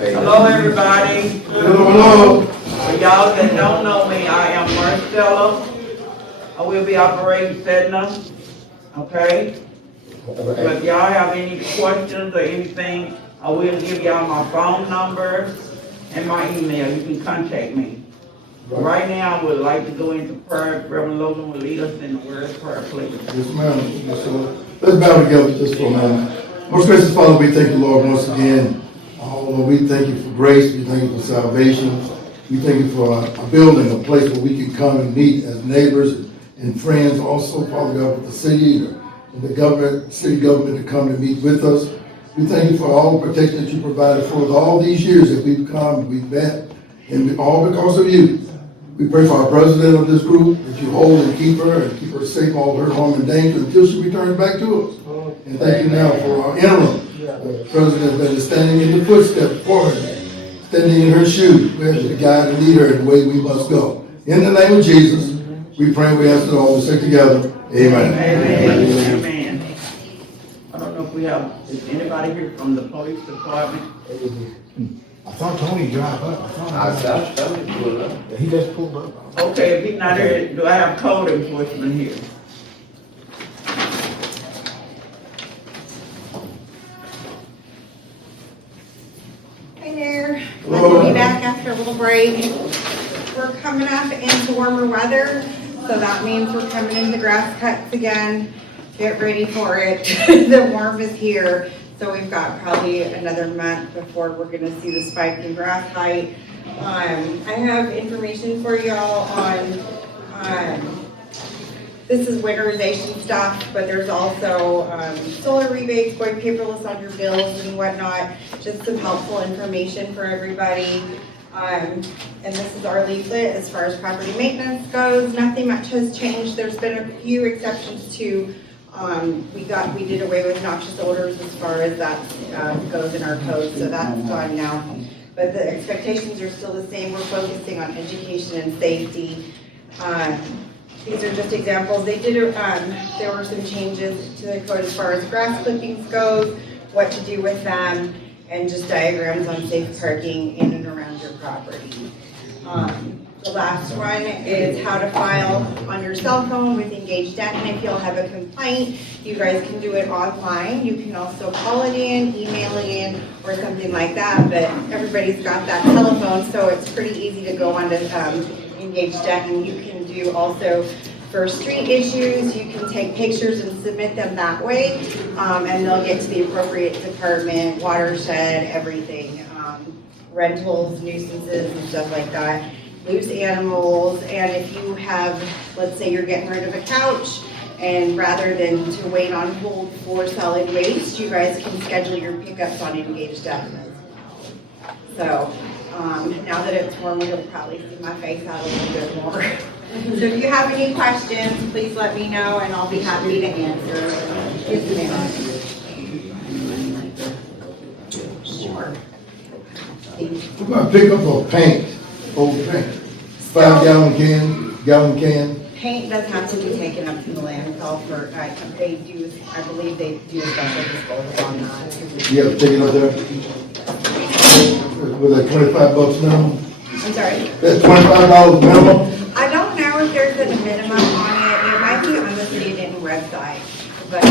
Hello, everybody. Hello. For y'all that don't know me, I am Marcella. I will be operating Sedna. Okay? So if y'all have any questions or anything, I will give y'all my phone number and my email. You can contact me. But right now, I would like to go into prayer. Reverend Logan will lead us in the word of prayer, please. Yes, ma'am. Yes, sir. Let's bow together just for a moment. Most gracious Father, we thank you, Lord, once again. Lord, we thank you for grace. We thank you for salvation. We thank you for a building, a place where we can come and meet as neighbors and friends. Also, Father God, with the city and the government, city government to come and meet with us. We thank you for all the protection that you provided for us all these years that we've come, we've met, and all because of you. We pray for our president of this group, that you hold and keep her safe, all her harm and danger until she returns back to us. And thank you now for our interim president that is standing in the footsteps for her, standing in her shoes. We ask you to guide and lead her in the way we must go. In the name of Jesus, we pray and we ask it all to say together. Amen. Amen. Amen. I don't know if we have, is anybody here from the police department? I thought Tony drive up. I saw Tony pull up. Yeah, he just pulled up. Okay, if he's not here, do I have code enforcement here? Hi there. Glad to be back after a little break. We're coming up into warmer weather, so that means we're coming into grass cuts again. Get ready for it. The warmth is here, so we've got probably another month before we're going to see the spike in grass height. I have information for y'all on this is winterization stuff, but there's also solar rebates, going paperless on your bills and whatnot. Just some helpful information for everybody. And this is our leaflet as far as property maintenance goes. Nothing much has changed. There's been a few exceptions to we did away with noxious odors as far as that goes in our code, so that's gone now. But the expectations are still the same. We're focusing on education and safety. These are just examples. They did. There were some changes to the code as far as grass clippings goes, what to do with them, and just diagrams on safe parking in and around your property. The last one is how to file on your cell phone with Engage Denton. If you'll have a complaint, you guys can do it online. You can also call it in, email it in, or something like that, but everybody's got that telephone, so it's pretty easy to go on to Engage Denton. You can do also for street issues, you can take pictures and submit them that way, and they'll get to the appropriate department, watershed, everything, rentals, nuisances, and stuff like that. Loose animals, and if you have, let's say you're getting rid of a couch, and rather than to wait on hold for solid waste, you guys can schedule your pickups on Engage Denton. So now that it's warm, you'll probably see my face out a little bit more. So if you have any questions, please let me know, and I'll be happy to answer. Yes, ma'am. Sure. We're going to pick up a paint, old paint. 5-gallon can. Paint does have to be taken up to the landfill for, they do, I believe they do a special disposal on that. You have to take it up there? With that $25 minimum? I'm sorry? That's $25 minimum? I don't know if there's a minimum on it. It might be on the City of Denton website, but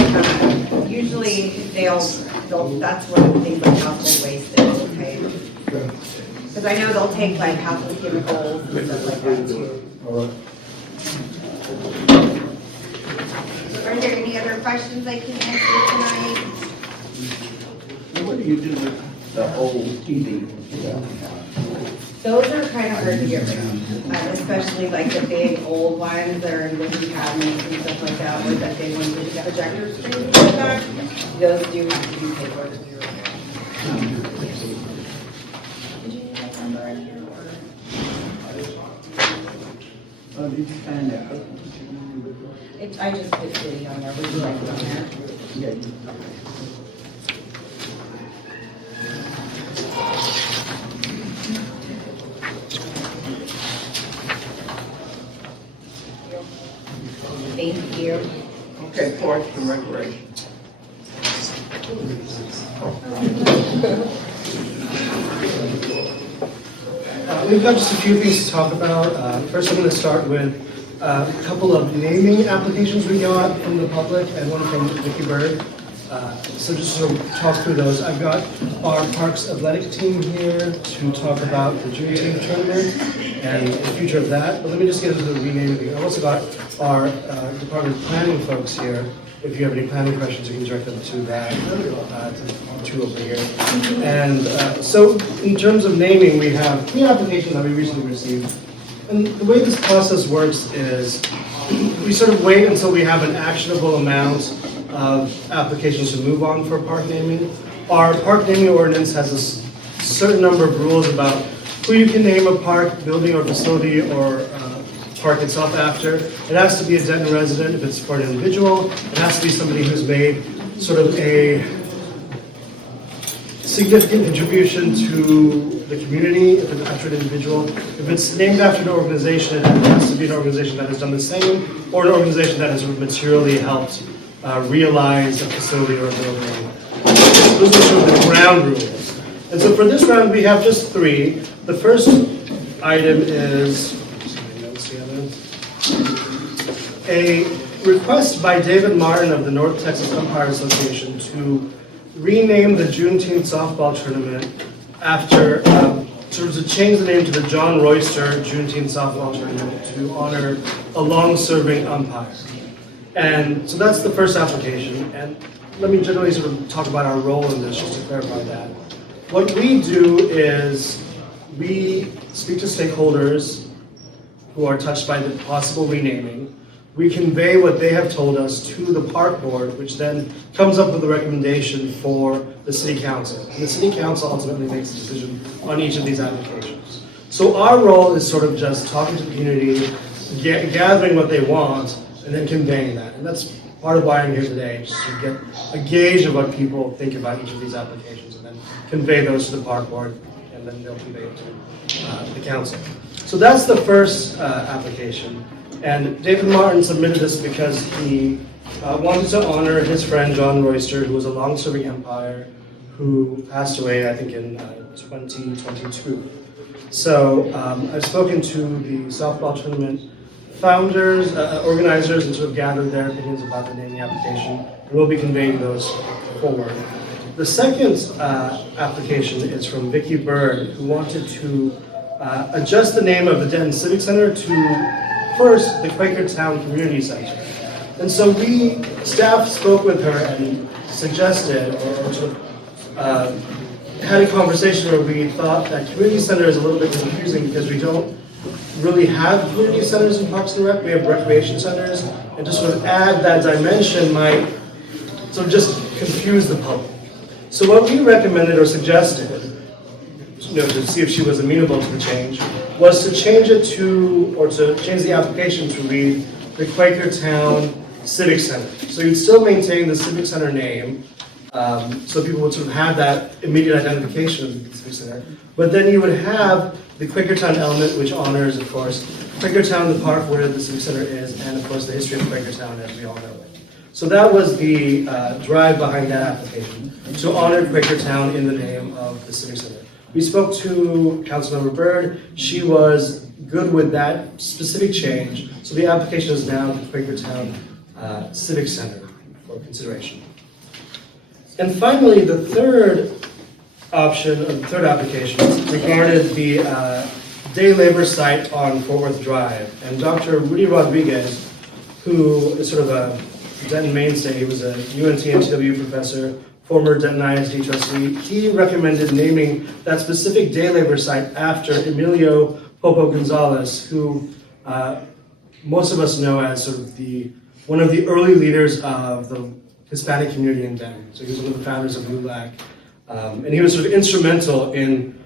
usually that's one of the things like household waste that will take. Because I know they'll take like household chemicals and stuff like that too. All right. Are there any other questions I can answer tonight? What do you do with the old TV? Those are kind of hard to get rid of, especially like the big old ones that are in wooden cabinets and stuff like that, or that big ones with the projector screens in the back. Those do have to be paper. Did you need that number in here, or? Oh, did you find that? I just put city on there. Would you like it on there? Yeah. Thank you. Okay, Parks and Recreation. We've got just a few things to talk about. First, I'm going to start with a couple of naming applications we got from the public and one from Vicky Bird. So just to sort of talk through those, I've got our Parks athletic team here to talk about the Juneteenth tournament and the future of that. But let me just get into the renaming. I've also got our Department of Planning folks here. If you have any planning questions, you can direct them to that, to two over here. And so in terms of naming, we have 3 applications that we recently received. And the way this process works is we sort of wait until we have an actionable amount of applications to move on for park naming. Our park naming ordinance has a certain number of rules about who you can name a park, building, or facility, or park itself after. It has to be a Denton resident if it's for an individual. It has to be somebody who's made sort of a significant contribution to the community if it's after an individual. If it's named after an organization, it has to be an organization that has done the same, or an organization that has materially helped realize a facility or a building. Those are sort of the ground rules. And so for this round, we have just 3. The first item is a request by David Martin of the North Texas Umpire Association to rename the Juneteenth softball tournament after, sort of to change the name to the John Royster Juneteenth softball tournament to honor a long-serving umpire. And so that's the first application. And let me generally sort of talk about our role in this, just to clarify that. What we do is we speak to stakeholders who are touched by the possible renaming. We convey what they have told us to the park board, which then comes up with a recommendation for the city council. And the city council ultimately makes a decision on each of these applications. So our role is sort of just talking to the community, gathering what they want, and then conveying that. And that's part of why I'm here today, just to get a gauge of what people think about each of these applications, and then convey those to the park board, and then they'll convey it to the council. So that's the first application. And David Martin submitted this because he wanted to honor his friend John Royster, who was a long-serving umpire who passed away, I think, in 2022. So I've spoken to the softball tournament founders, organizers, and sort of gathered their opinions about the naming application, and we'll be conveying those forward. The second application is from Vicky Bird, who wanted to adjust the name of the Denton Civic Center to first the Quakertown Community Center. And so staff spoke with her and suggested, or sort of had a conversation where we thought that community center is a little bit confusing because we don't really have community centers in Parks and Rec. We have recreation centers, and to sort of add that dimension might sort of just confuse the public. So what we recommended or suggested, to see if she was amenable to the change, was to change it to, or to change the application to read the Quakertown Civic Center. So you'd still maintain the Civic Center name, so people would sort of have that immediate identification of the Civic Center, but then you would have the Quakertown element, which honors, of course, Quakertown, the park where the Civic Center is, and of course the history of Quakertown as we all know it. So that was the drive behind that application, to honor Quakertown in the name of the Civic Center. We spoke to Councilmember Bird. She was good with that specific change, so the application is now the Quakertown Civic Center for consideration. And finally, the third option, or the third application, regarded the day labor site on Fort Worth Drive. And Dr. Rudy Rodriguez, who is sort of a Denton mainstay, he was a UNT and TW professor, former Denton ISD trustee, he recommended naming that specific day labor site after Emilio Popo Gonzalez, who most of us know as sort of one of the early leaders of the Hispanic community in Denton. So he was one of the founders of LULAC. And he was sort of instrumental in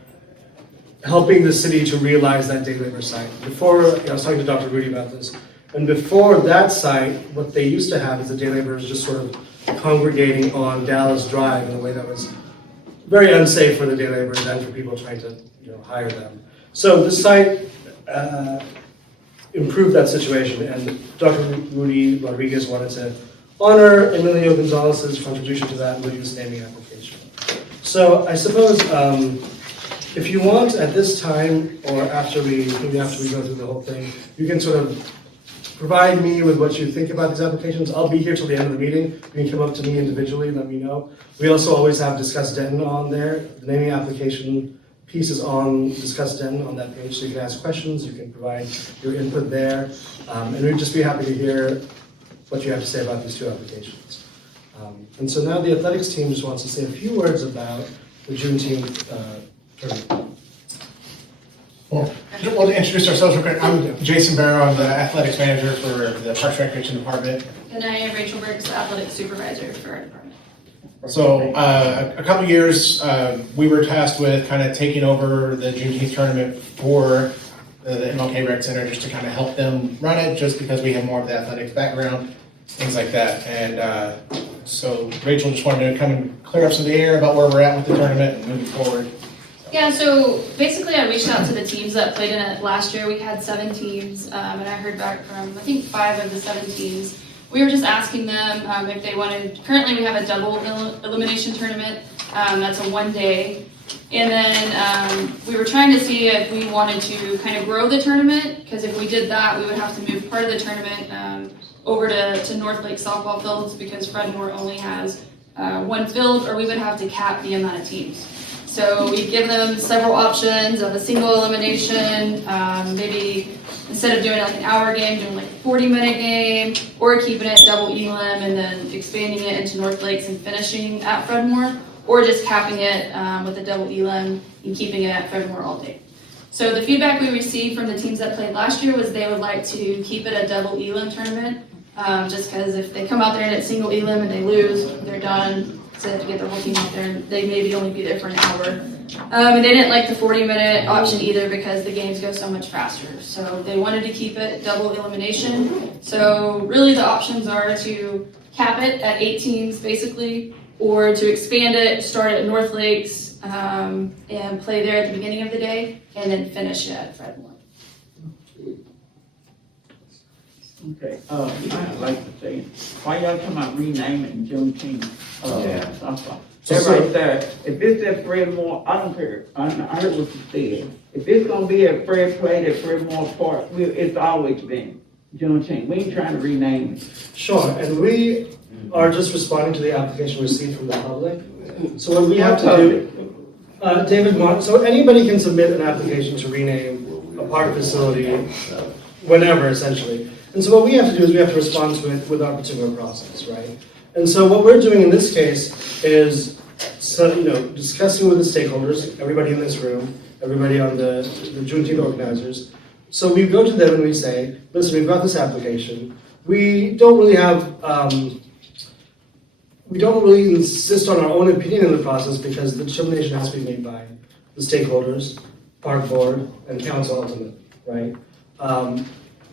helping the city to realize that day labor site. Before, I was talking to Dr. Rudy about this, and before that site, what they used to have is the day laborers just sort of congregating on Dallas Drive in a way that was very unsafe for the day laborers and for people trying to hire them. So the site improved that situation, and Dr. Rudy Rodriguez wanted to honor Emilio Gonzalez's contribution to that with this naming application. So I suppose, if you want at this time, or maybe after we go through the whole thing, you can sort of provide me with what you think about these applications. I'll be here till the end of the meeting. You can come up to me individually and let me know. We also always have Discuss Denton on there. The naming application piece is on Discuss Denton on that page, so you can ask questions, you can provide your input there. And we'd just be happy to hear what you have to say about these two applications. And so now the athletics team just wants to say a few words about the Juneteenth tournament. Well, to introduce ourselves real quick, I'm Jason Barrow. I'm the athletics manager for the Parks and Recreation Department. And I am Rachel Burks, the athletic supervisor for our department. So a couple years, we were tasked with kind of taking over the Juneteenth tournament for the MLK Rec Center, just to kind of help them run it, just because we have more of the athletics background, things like that. And so Rachel just wanted to come and clear up some of the air about where we're at with the tournament and moving forward. Yeah, so basically I reached out to the teams that played in it last year. We had 7 teams, and I heard back from, I think, 5 of the 7 teams. We were just asking them if they wanted, currently we have a double elimination tournament, that's a 1 day. And then we were trying to see if we wanted to kind of grow the tournament, because if we did that, we would have to move part of the tournament over to North Lake softball fields, because Fred Moore only has 1 field, or we would have to cap the amount of teams. So we give them several options of a single elimination, maybe instead of doing like an hour game, doing like a 40-minute game, or keeping it double elim and then expanding it into North Lakes and finishing at Fred Moore, or just capping it with a double elim and keeping it at Fred Moore all day. So the feedback we received from the teams that played last year was they would like to keep it a double elim tournament, just because if they come out there and it's single elim and they lose, they're done. So they have to get their whole team out there, and they maybe only be there for an hour. And they didn't like the 40-minute option either, because the games go so much faster. So they wanted to keep it double elimination. So really the options are to cap it at 8 teams basically, or to expand it, start at North Lakes, and play there at the beginning of the day, and then finish it at Fred Moore. Okay, I'd like to say, why y'all come out renaming Juneteenth? Softball. That right there, if it's at Fred Moore, I don't care, I heard what you said. If it's gonna be at Fred, played at Fred Moore Park, it's always been Juneteenth, we ain't trying to rename it. Sure, and we are just responding to the application received from the public. So what we have to do, David Martin, so anybody can submit an application to rename a park facility whenever, essentially. And so what we have to do is we have to respond to it with our particular process, right? And so what we're doing in this case is, discussing with the stakeholders, everybody in this room, everybody on the Juneteenth organizers. So we go to them and we say, listen, we've got this application. We don't really insist on our own opinion in the process, because the determination has to be made by the stakeholders, park board, and council ultimately, right?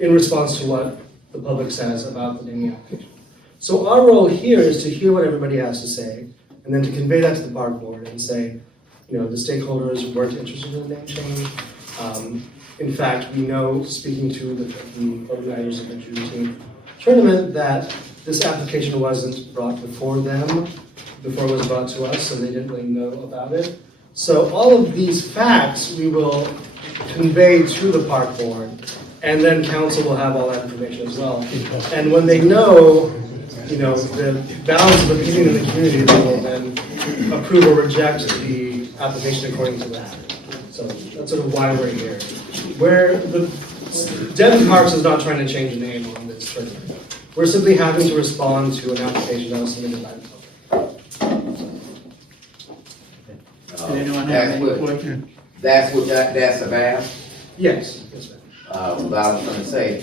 In response to what the public says about the naming application. So our role here is to hear what everybody has to say, and then to convey that to the park board and say, the stakeholders weren't interested in the name change. In fact, we know, speaking to the organizers of the Juneteenth tournament, that this application wasn't brought before them, before it was brought to us, so they didn't really know about it. So all of these facts we will convey to the park board, and then council will have all that information as well. And when they know, the balance of opinion in the community, they will then approve or reject the application according to that. So that's sort of why we're here. Denton Parks is not trying to change the name on this tournament. We're simply having to respond to an application that was submitted by the public. Does anyone have any questions? That's about? Yes. But I was gonna say,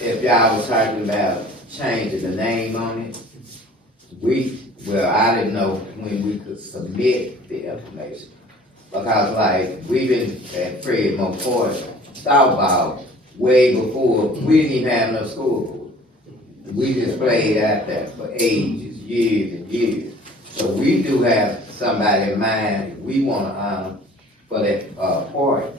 if y'all was talking about changing the name on it, I didn't know when we could submit the information. Because we've been at Fred Moore Park, softball, way before, we didn't even have enough scoreboard. We just played out there for ages, years and years. So we do have somebody in mind we wanna honor for that part.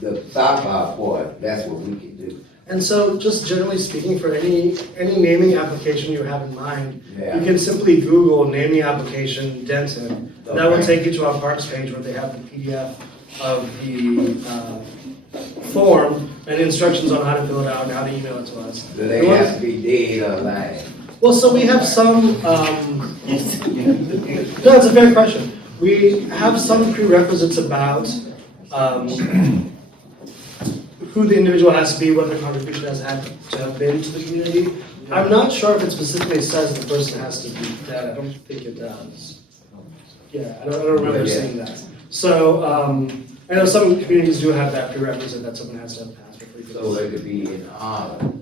The softball part, that's what we can do. And so, just generally speaking, for any naming application you have in mind, Yeah. you can simply Google naming application Denton. And that will Okay. take you to our Parks page where they have the PDF of the form and instructions on how to fill it out and how to email it to us. Do they have to be dead or alive? Well, so we have some, no, it's a fair question. We have some prerequisites about who the individual has to be, what their contribution has had to have been to the community. I'm not sure if it specifically says the person has to be dead. I don't think it does. Yeah, I don't remember Yeah. seeing that. So, I know some communities do have that prerequisite that someone has to have passed before you can. So it could be in honor of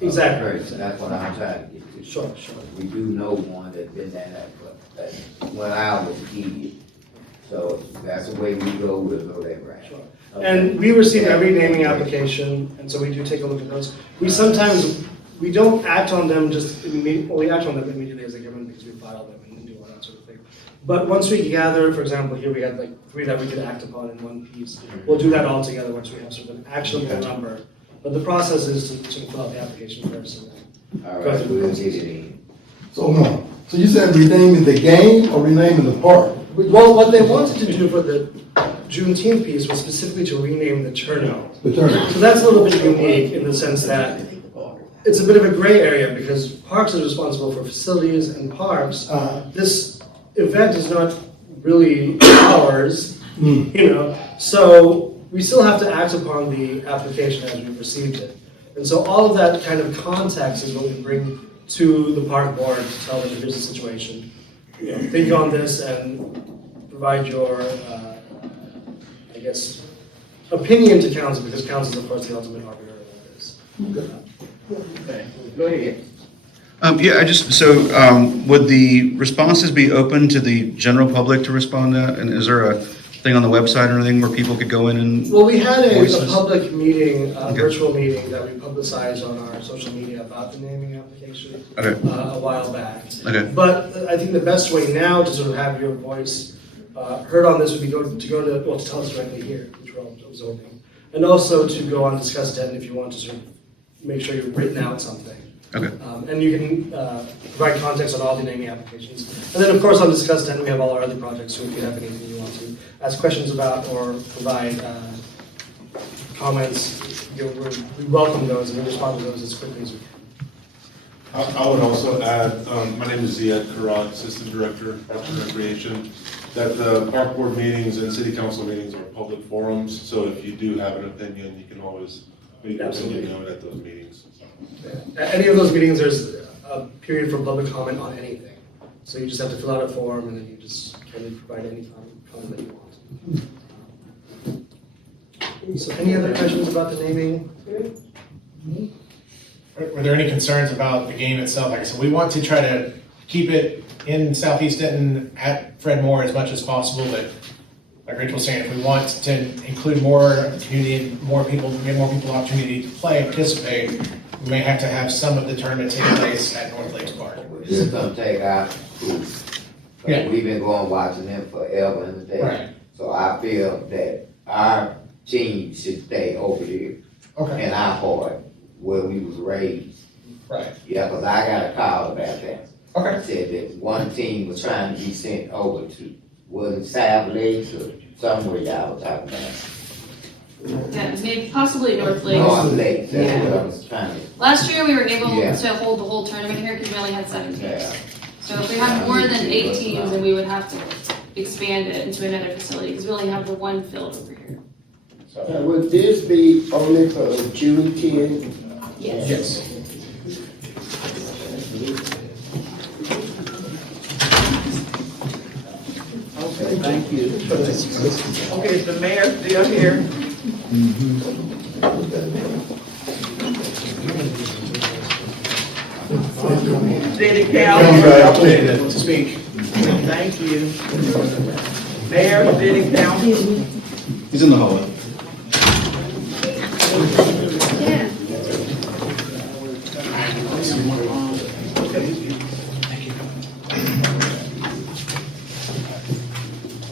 the Exactly. person. That's what I'm trying to get to. Sure, sure. We do know one that's been that when I was a kid. So that's the way we go, we'll go that route. Sure. Okay. And we receive every naming application, and so we do take a look at those. We don't act on them just immediately, well, we act on them immediately as they come in because we file them and do all that sort of thing. But once we gather, for example, here we had like 3 that we could act upon in one piece. We'll do that all together once we have sort of an actionable number. But the process is to fill out the application first and then. All right, we'll get it in. So, no. So you said renaming the game or renaming the park? Well, what they wanted to do for the Juneteenth piece was specifically to rename the tournament. The tournament. So that's a little bit unique in the sense that it's a bit of a gray area because Parks is responsible for facilities and parks. This event is not really ours, you know, so we still have to act upon the application as we've received it. And so all of that kind of context is what we bring to the park board to tell them here's the situation. You know, think on this and provide your, I guess, opinion to council because council is of course the ultimate arbiter of all this. Okay, go ahead. Would the responses be open to the general public to respond to? And is there a thing on the website or anything where people could go in and? Well, we had a Voices. public meeting, a Okay. virtual meeting that we publicized on our social media about the naming application Okay. a while back. Okay. But I think the best way now to sort of have your voice heard on this would be to tell us directly here, which we're all absorbing. And also to go on Discuss Denton if you want to sort of make sure you've written out something. Okay. And you can provide context on all the naming applications. And then, of course, on Discuss Denton, we have all our other projects, so if you have anything you want to ask questions about or provide comments, we welcome those and we respond to those as quickly as we can. I would also add, my name is Gerard, Assistant Director of Parks and Recreation, that the park board meetings and city council meetings are public forums, so if you do have an opinion, you can always make your opinion known at those meetings. At any of those meetings, there's a period for public comment on anything. So you just have to fill out a form and then you just can provide any comment that you want. So any other questions about the naming? Were there any concerns about the game itself? Like I said, we want to try to keep it in Southeast Denton at Fred Moore as much as possible, but like Rachel was saying, if we want to include more of the community, more people, give more people opportunity to play and participate, we may have to have some of the tournament take place at North Lakes Park. This is gonna take our schools. Yeah. We've been going watching them forever and a day. Right. So I feel that our team should stay over here Okay. in our part where we was raised. Right. Yeah, cause I got a call about that. Okay. Said that one team was trying to be sent over to, was it South Lakes or somewhere y'all was talking about? Yeah, maybe possibly North Lakes. North Lakes, that's Yeah. what I was trying to, Last year, we were able Yeah. to hold the whole tournament here because we only had 7 teams. yeah. So if we had more than 8 teams, then we would have to expand it into another facility because we only have the one field over here. Would this be only for June 10? Yes. Okay, thank you. Okay, is the mayor still here? City council, To speak. thank you. Mayor, city council, He's in the hallway.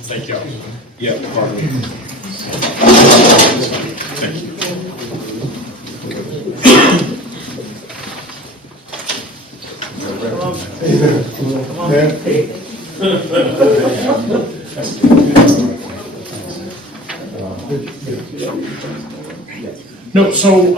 Thank y'all. Yeah, pardon me. Thank you. No, so,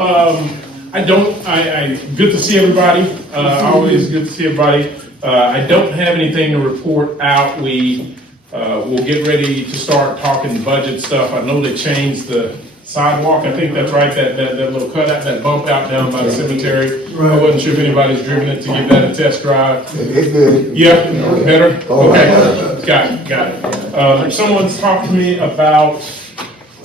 good to see everybody, always good to see everybody. I don't have anything to report out. We'll get ready to start talking budget stuff. I know they changed the sidewalk, I think that's right, that little cutout, that bump out down by the cemetery. I wasn't sure if anybody's driven it to give that a test drive. It's good. Yeah, better? Okay, got it. Someone's talked to me about,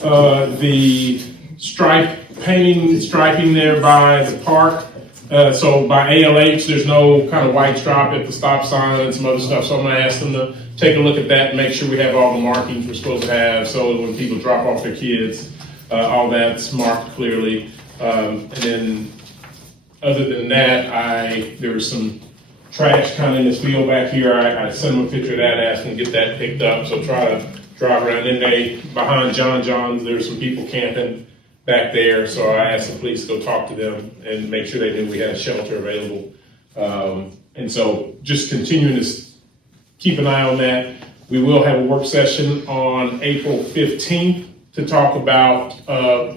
the striping there by the park. So by ALH, there's no kind of white stripe at the stop sign and some other stuff. So I'm gonna ask them to take a look at that and make sure we have all the markings we're supposed to have. So when people drop off their kids, all that's marked clearly. And then other than that, there was some trash kind of in this field back here. I sent them a picture of that, asked them to get that picked up. So try to drive around. Then behind John John's, there's some people camping back there, so I asked the police to go talk to them and make sure they knew we had a shelter available. And so just continuing to keep an eye on that. We will have a work session on April 15th to talk about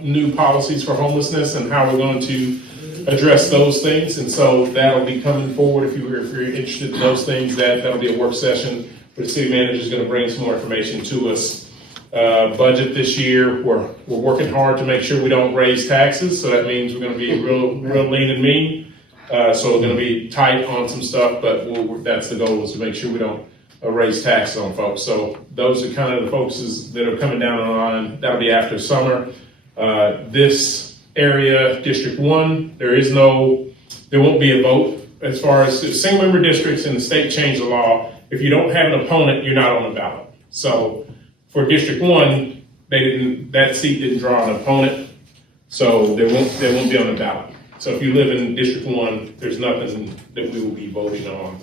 new policies for homelessness and how we're going to address those things. And so that'll be coming forward. If you're interested in those things, that'll be a work session. The city manager is going to bring some more information to us. Budget this year, we're working hard to make sure we don't raise taxes, so that means we're going to be real lean and mean. So we're going to be tight on some stuff, but that's the goal, is to make sure we don't raise taxes on folks. So those are kind of the focuses that are coming down the line. That'll be after summer. This area, District 1, there won't be a vote as far as single member districts, and the state changed the law. If you don't have an opponent, you're not on the ballot. So for District 1, that seat didn't draw an opponent, so they won't be on the ballot. So if you live in District 1, there's nothing that we will be voting on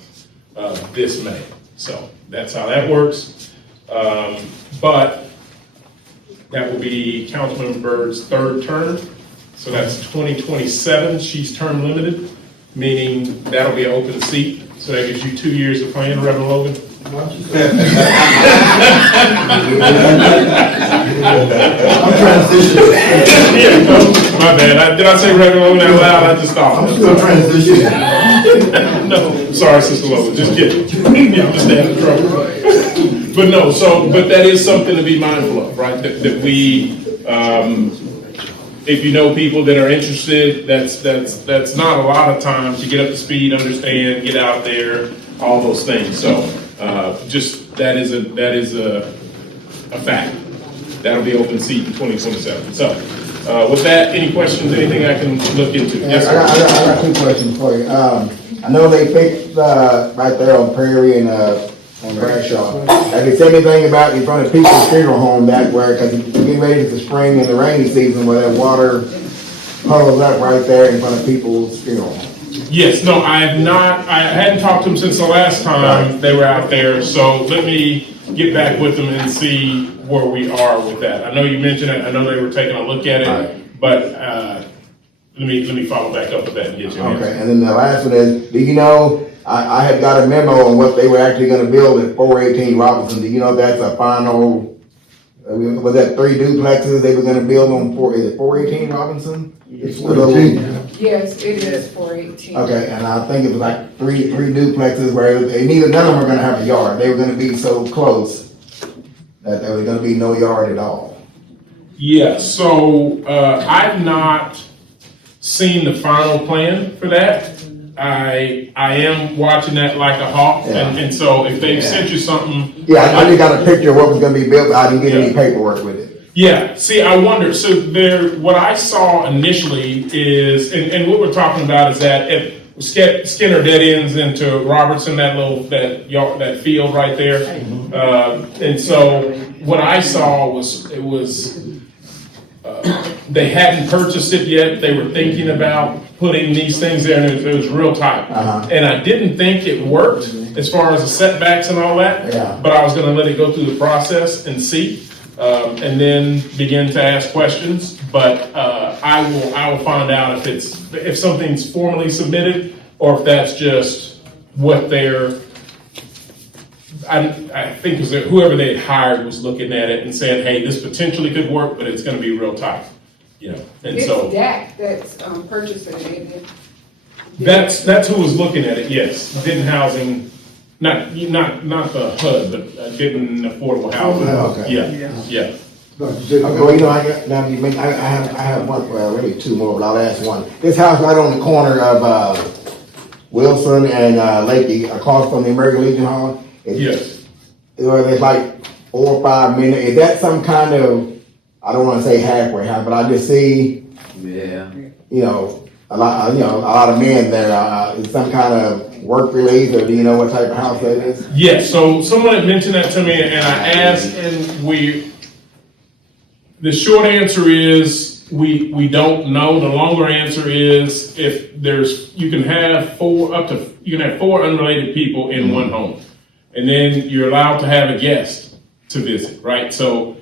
this May. So that's how that works. But that will be Councilmember Byrd's third term. So that's 2027. She's term limited, meaning that'll be an open seat. So that gives you 2 years of playing, Reverend Logan. I'm transitioning. Yeah, no, my bad. Did I say Reverend Logan out loud? I just thought. I'm still transitioning. No, sorry, Sister Logan. Just kidding. Yeah, I'm just staying in trouble. But no, but that is something to be mindful of, right? That we, if you know people that are interested, that's not a lot of time to get up to speed, understand, get out there, all those things. So. Just that is a fact. That'll be open seat in 2027. So, with that, any questions? Anything I can look into? Yes, sir. I got 2 questions for you. I know they fixed right there on Prairie and on Bradshaw. Have you said anything about in front of people's funeral home back where, because it's getting ready for spring and the rainy season, where that water puddles up right there in front of people's funeral home? Yes, no, I have not. I hadn't talked to them since the last time they were out there. So let me get back with them and see where we are with that. I know you mentioned it. I know they were taking a look at it, but let me follow back up with that and get you an answer. Okay, and then the last one is, do you know, I had got a memo on what they were actually going to build at 418 Robinson. Do you know if that's a final, was that 3 duplexes they were going to build on 418 Robinson? It's 418. Yes, it is 418. Okay, and I think it was like three duplexes where neither none of them were going to have a yard. They were going to be so close that there was going to be no yard at all. Yeah, so I've not seen the final plan for that. I am watching that like a hawk, and so if they've sent you something, I just got a picture of what was going to be built. But I didn't get any paperwork with it. Yeah, see, I wonder. So what I saw initially is, and what we're talking about is that Skinner dead ends into Robertson, that field right there, and so what I saw was they hadn't purchased it yet. They were thinking about putting these things there, and it was real tight. And I didn't think it worked as far as the setbacks and all that. But I was going to let it go through the process and see. And then begin to ask questions, but I will find out if something's formally submitted or if that's just what they're I think it was whoever they had hired was looking at it and saying, hey, this potentially could work, but it's gonna be real tight, and It's so. DAC that's purchasing it, isn't it? That's who was looking at it, yes. Denton Housing, not the HUD, but Denton Affordable Housing. Okay. Yeah. Okay, well, I have one, well, really two more, but I'll ask one. This house right on the corner of, Wilson and, Lakey, across from the American Legion Hall. Yes. There's like 4 or 5 minutes. Is that some kind of, I don't wanna say halfway house, but I just see, Yeah. a lot of men there. Is some kind of work release, or do you know what type of house that is? Yes, so someone had mentioned that to me, and I asked, and the short answer is, we don't know. The longer answer is, if you can have four unrelated people in one home. And then you're allowed to have a guest to visit, right? So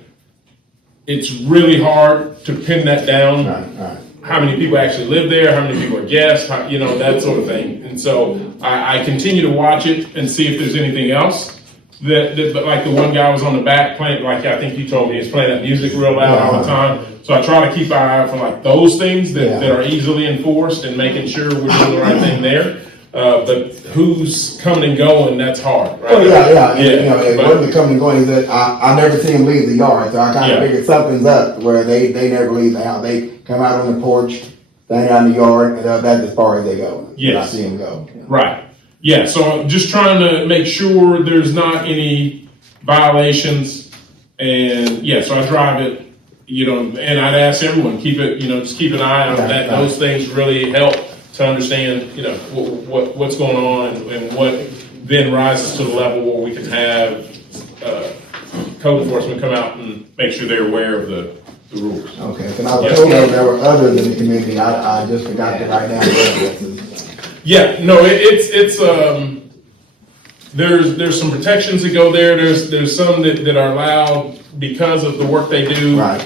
it's really hard to pin that down. Right. How many people actually live there, how many people are guests, that sort of thing. And so I continue to watch it and see if there's anything else that like the one guy was on the back playing, like I think you told me, he's playing that music real loud all the time. So I try to keep an eye out for like those things that are easily enforced and making sure we're doing the right thing there. But who's coming and going, that's hard, right? Oh, yeah. One of the coming and going is that I never see them leave the yard, so I kind of figured something's up where they never leave the house. They come out on the porch, stand out in the yard, and that's as far as they go. Yes. I see them go. Right. Yeah, so just trying to make sure there's not any violations. And so I drive it, and I'd ask everyone, just keep an eye on that. Those things really help to understand, what's going on and what then rises to the level where we can have code enforcement come out and make sure they're aware of the rules. Okay, because I was told there were others in the community. I just forgot to write down the addresses. Yeah, no, it's there's some protections that go there. There's some that are allowed because of the work they do. Right.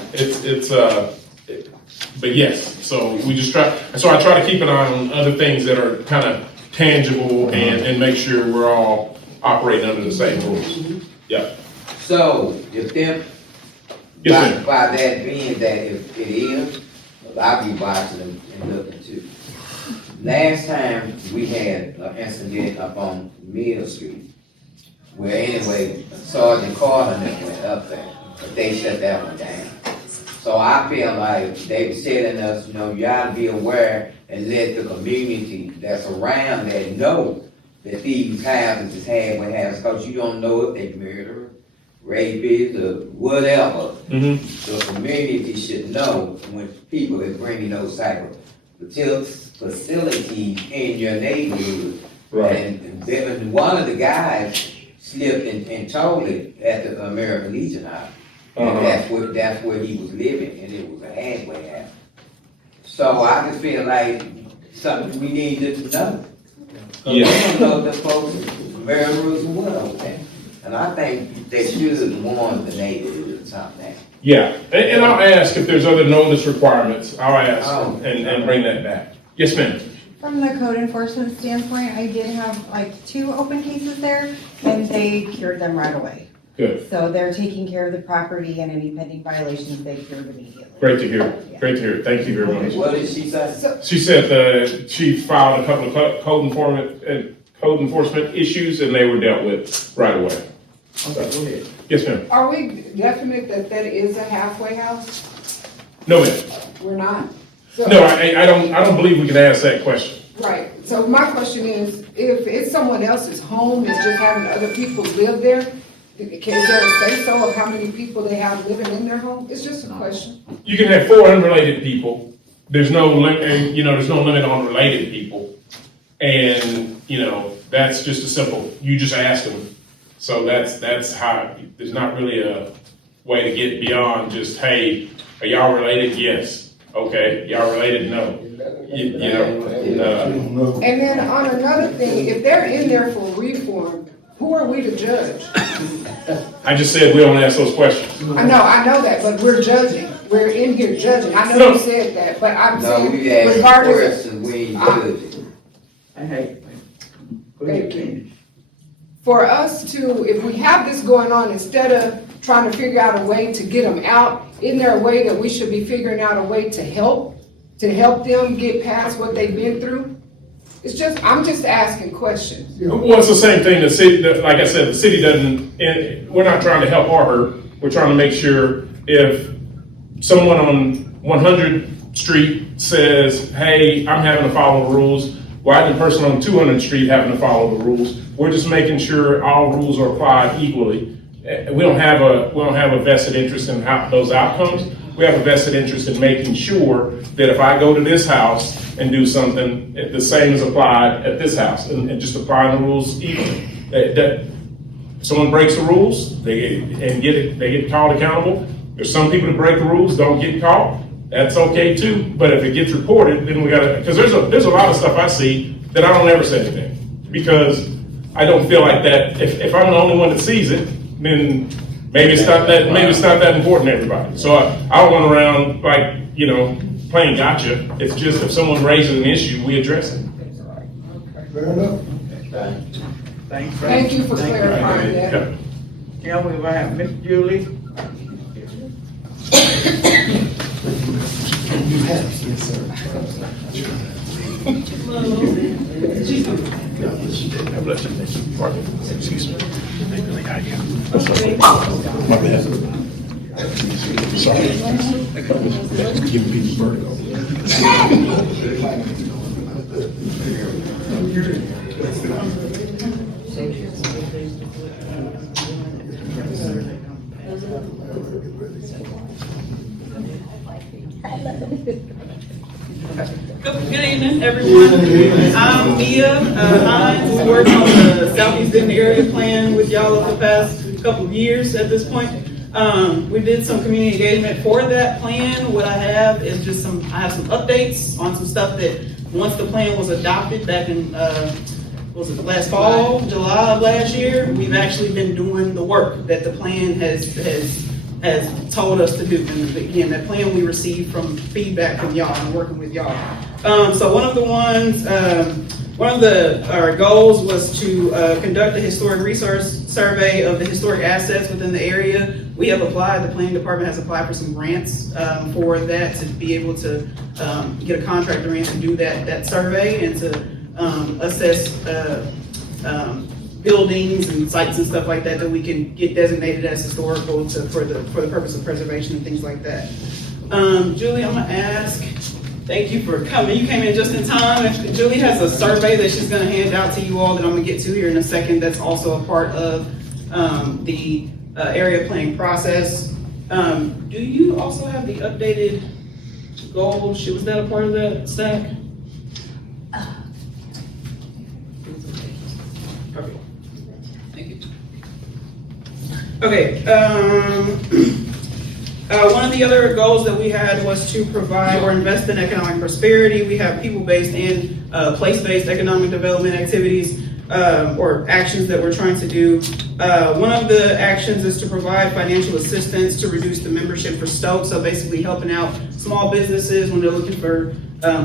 But yes, so we just try. So I try to keep an eye on other things that are kind of tangible and make sure we're all operating under the same rules. Yeah. So if them, Yes, sir. by that being that if it is, I'll be watching them and looking too. Last time we had an incident up on Mill Street, where anyway, Sergeant Carter went up there, but they shut that one down. So I feel like they were telling us, you ought to be aware and let the community that's around that know that these houses is halfway houses, because you don't know if they murder, rapists, or whatever. Mm-hmm. The community should know when people is bringing those type of facilities in your neighborhood. Right. And one of the guys slipped and told it at the American Legion House. And that's where he was living, and it was a halfway house. So I just feel like something we need to know. We don't know the folks, murderers and what over there. And I think they should warn the neighborhood or something. Yeah, and I'll ask if there's other notice requirements. I'll ask and bring that back. Yes, ma'am. From the code enforcement standpoint, I did have like 2 open cases there, and they cured them right away. Good. So they're taking care of the property, and any pending violations they cured immediately. Great to hear. Great to hear. Thank you very much. What did she say? She said she filed a couple of code enforcement issues, and they were dealt with right away. Okay, go ahead. Yes, ma'am. Are we definite that is a halfway house? No, ma'am. We're not. So, No, I don't believe we can ask that question. Right. So my question is, if it's someone else's home, it's just having other people live there, is there a say-so of how many people they have living in their home? It's just a question. You can have 4 unrelated people. There's no limit, there's no limit on related people. And, that's just a simple, you just ask them. So that's how, there's not really a way to get beyond just, hey, are y'all related? Yes. Okay. Y'all related? No. And then on another thing, if they're in there for reform, who are we to judge? I just said we don't ask those questions. I know that, but we're judging. We're in here judging. I know you said that, but I'm saying regardless. We ain't judging. Thank you. for us to, if we have this going on, instead of trying to figure out a way to get them out, isn't there a way that we should be figuring out a way to help them get past what they've been through? It's just, I'm just asking questions. Well, it's the same thing, the city, like I said, the city doesn't, we're not trying to help or hurt, we're trying to make sure if someone on 100 Street says, hey, I'm having to follow the rules, why is the person on 200 Street having to follow the rules? We're just making sure all rules are applied equally. We don't have a vested interest in those outcomes. We have a vested interest in making sure that if I go to this house and do something, the same is applied at this house, and just applying the rules equally. That someone breaks the rules, they get called accountable. There's some people that break the rules, don't get caught. That's okay too. But if it gets reported, then we gotta, because there's a lot of stuff I see that I don't ever say anything, because I don't feel like that. If I'm the only one that sees it, then maybe it's not that important to everybody. So I don't run around like, playing gotcha. It's just if someone raises an issue, we address it. Fair enough. Thank you for clarifying that. Yeah, we will have Miss Julie. You have, yes, sir. God bless you. Pardon. Excuse me. My bad. Sorry. Giving people vertigo. Good evening, everyone. I'm Mia Hines. We worked on the Southeast Denton area plan with y'all over the past couple of years at this point. We did some community engagement for that plan. What I have is just some updates on some stuff that once the plan was adopted back in, was it last fall, July of last year, we've actually been doing the work that the plan has told us to do. And again, that plan we received from feedback from y'all and working with y'all. So one of our goals was to conduct a historic resource survey of the historic assets within the area. We have applied, the planning department has applied for some grants for that, to be able to get a contractor in to do that survey and to assess buildings and sites and stuff like that we can get designated as historical for the purpose of preservation and things like that. Julie, I'm gonna ask, thank you for coming. You came in just in time. Julie has a survey that she's gonna hand out to you all that I'm gonna get to here in a second. That's also a part of the area planning process. Do you also have the updated goals? Was that a part of that stack? Perfect. Thank you. Okay. One of the other goals that we had was to provide or invest in economic prosperity. We have people-based and place-based economic development activities or actions that we're trying to do. One of the actions is to provide financial assistance to reduce the membership for Stoke, so basically helping out small businesses when they're looking for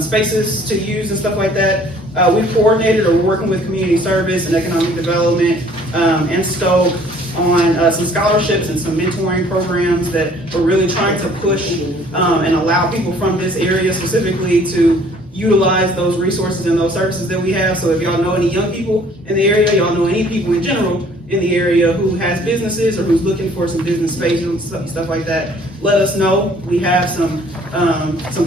spaces to use and stuff like that. We've coordinated or we're working with community service and economic development and Stoke on some scholarships and some mentoring programs that we're really trying to push and allow people from this area specifically to utilize those resources and those services that we have. So if y'all know any young people in the area, y'all know any people in general in the area who has businesses or who's looking for some business space and stuff like that, let us know. We have some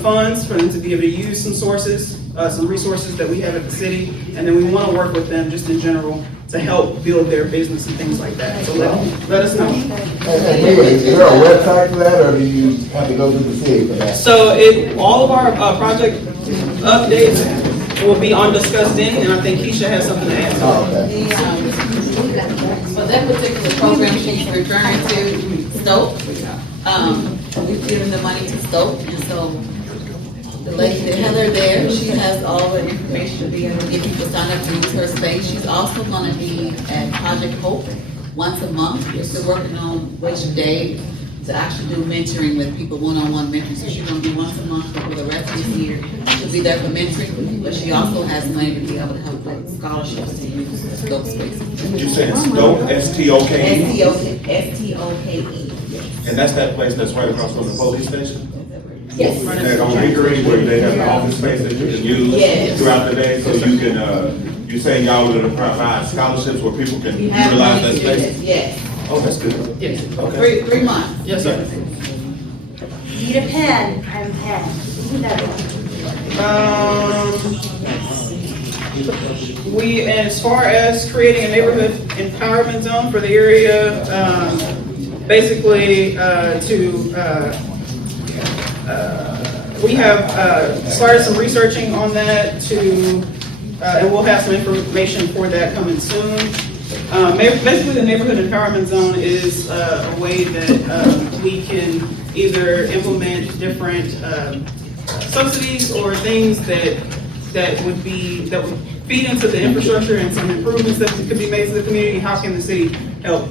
funds for them to be able to use some sources, some resources that we have at the city, and then we want to work with them just in general to help build their business and things like that. So let us know. Is there a website for that, or do you have to go through the city for that? So all of our project updates will be on Discussed In, and I think Keisha has something to add. Oh, okay. So that particular program she's referring to Stoke. We've given the money to Stoke, and so the lady, Heather there, she has all the information to be able to get people signed up to use her space. She's also going to be at Project Hope once a month. We're still working on which day to actually do mentoring with people, one-on-one mentoring. So she's gonna be once a month for the rest of the year. She'll be there for mentoring, but she also has money to be able to help with scholarships to use the Stoke spaces. You said Stoke, S-T-O-K-E? S-T-O-K-E. And that's that place that's right across from the police station? Yes. And on Hickory, where they have the office space that you can use Yes. throughout the day, so you can, you say y'all are gonna provide scholarships where people can You have utilize money that to do space? this, yes. Oh, that's good. Yes. Okay. 3 months. Yes, sir. Need a pen, I'm pen. We, as far as creating a neighborhood empowerment zone for the area, basically, we have started some researching on that and we'll have some information for that coming soon. Basically, the neighborhood empowerment zone is a way that we can either implement different subsidies or things that would feed into the infrastructure and some improvements that could be made to the community. How can the city help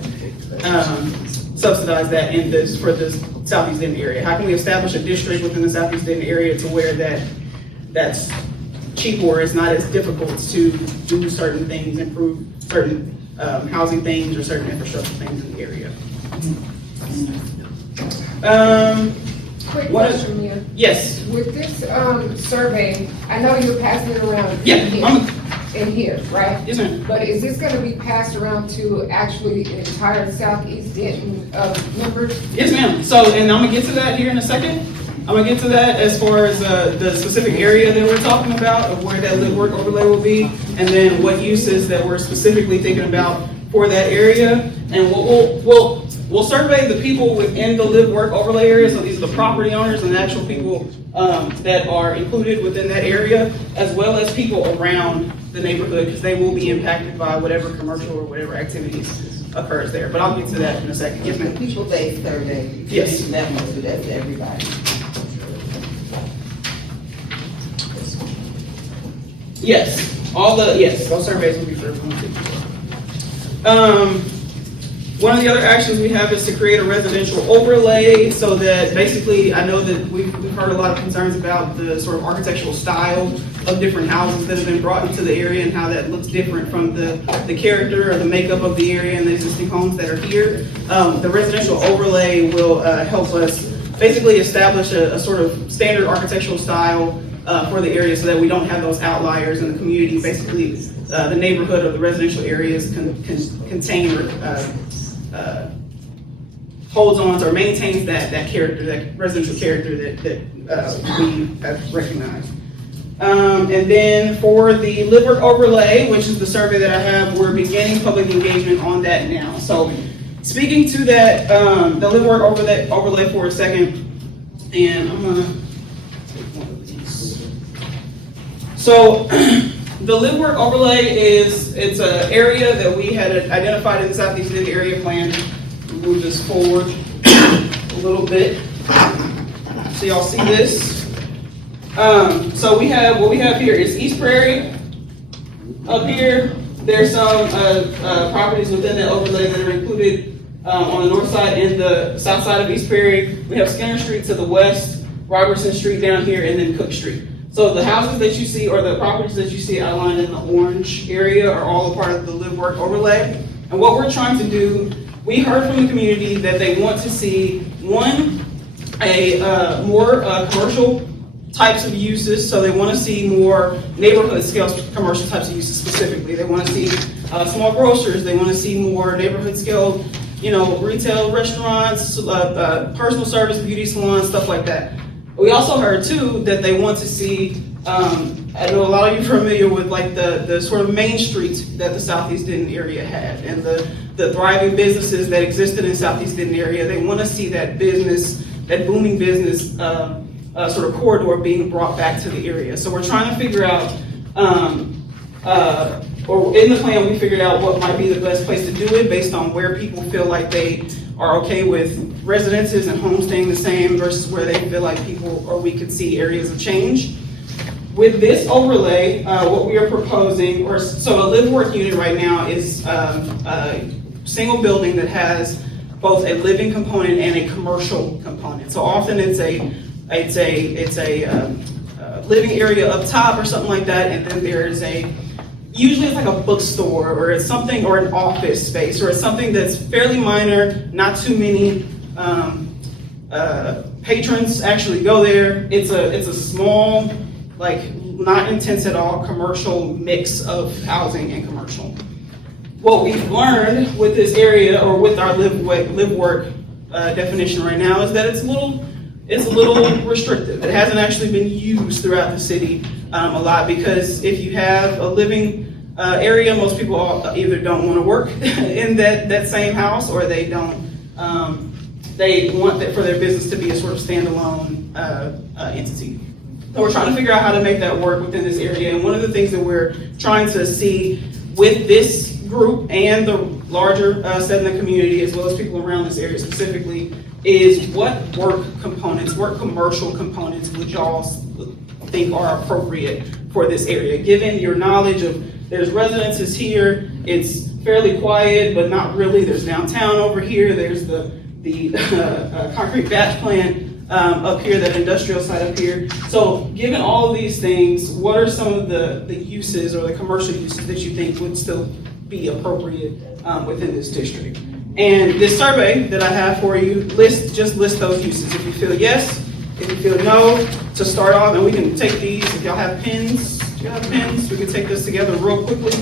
subsidize that for the Southeast Denton area? How can we establish a district within the Southeast Denton area to where that's cheap or it's not as difficult to do certain things, improve certain housing things or certain infrastructure things in the area? Quick question, Mia. Yes. With this, survey, I know you're passing it around. Yeah, In here, right? Yes, ma'am. But is this gonna be passed around to actually the entire Southeast Denton, members? Yes, ma'am. So, and I'm gonna get to that here in a second. I'm gonna get to that as far as the specific area that we're talking about of where that live work overlay will be, and then what uses that we're specifically thinking about for that area. And we'll survey the people within the live work overlay area. So these are the property owners and the actual people that are included within that area, as well as people around the neighborhood, because they will be impacted by whatever commercial or whatever activities occurs there. But I'll get to that in a second. Yes, ma'am. People-based survey. Yes. That one, so that's everybody. Yes, those surveys will be for everyone too. One of the other actions we have is to create a residential overlay so that basically, I know that we've heard a lot of concerns about the sort of architectural style of different houses that have been brought into the area and how that looks different from the character or the makeup of the area and the existing homes that are here. The residential overlay will help us basically establish a sort of standard architectural style for the area so that we don't have those outliers in the community. Basically, the neighborhood or the residential areas can contain or holds on to or maintains that character, that residential character that we have recognized. And then for the live work overlay, which is the survey that I have, we're beginning public engagement on that now. So speaking to that, the live work overlay for a second, and I'm gonna take one of these. So the live work overlay it's an area that we had identified in the Southeast Denton area plan. Move this forward a little bit so y'all see this. So what we have here is East Prairie. Up here, there's some properties within that overlay that are included on the north side and the south side of East Prairie. We have Skinner Street to the west, Robertson Street down here, and then Cook Street. So the houses that you see or the properties that you see outlined in the orange area are all a part of the live work overlay. And what we're trying to do, we heard from the community that they want to see, one, more commercial types of uses. So they want to see more neighborhood scale commercial types of uses specifically. They want to see small grocers. They want to see more neighborhood scale, retail restaurants, personal service, beauty salons, stuff like that. We also heard too that they want to see, I know a lot of you are familiar with like the sort of main streets that the Southeast Denton area had and the thriving businesses that existed in Southeast Denton area. They want to see that business, that booming business sort of corridor being brought back to the area. So we're trying to figure out, or in the plan we figured out what might be the best place to do it based on where people feel like they are okay with residences and homes staying the same versus where they feel like people or we could see areas of change. With this overlay, what we are proposing, so a live work unit right now is a single building that has both a living component and a commercial component. So often it's a living area up top or something like that, and then there's usually it's like a bookstore or it's something, or an office space, or it's something that's fairly minor, not too many patrons actually go there. It's a small, like not intense at all, commercial mix of housing and commercial. What we've learned with this area, or with our live-work definition right now, is that it's a little restrictive. It hasn't actually been used throughout the city a lot, because if you have a living area, most people either don't want to work in that same house, or they don't. They want that for their business to be a sort of standalone entity. So we're trying to figure out how to make that work within this area. And one of the things that we're trying to see with this group and the larger SEDNA community, as well as people around this area specifically, is what work commercial components would y'all think are appropriate for this area? Given your knowledge of, there's residences here, it's fairly quiet, but not really. There's downtown over here. There's the concrete batch plant up here, that industrial site up here. So given all of these things, what are some of the uses or the commercial uses that you think would still be appropriate within this district? And this survey that I have for you, just list those uses. If you feel yes, if you feel no, to start off, and we can take these, if y'all have pens, do you have pens? We can take this together real quickly.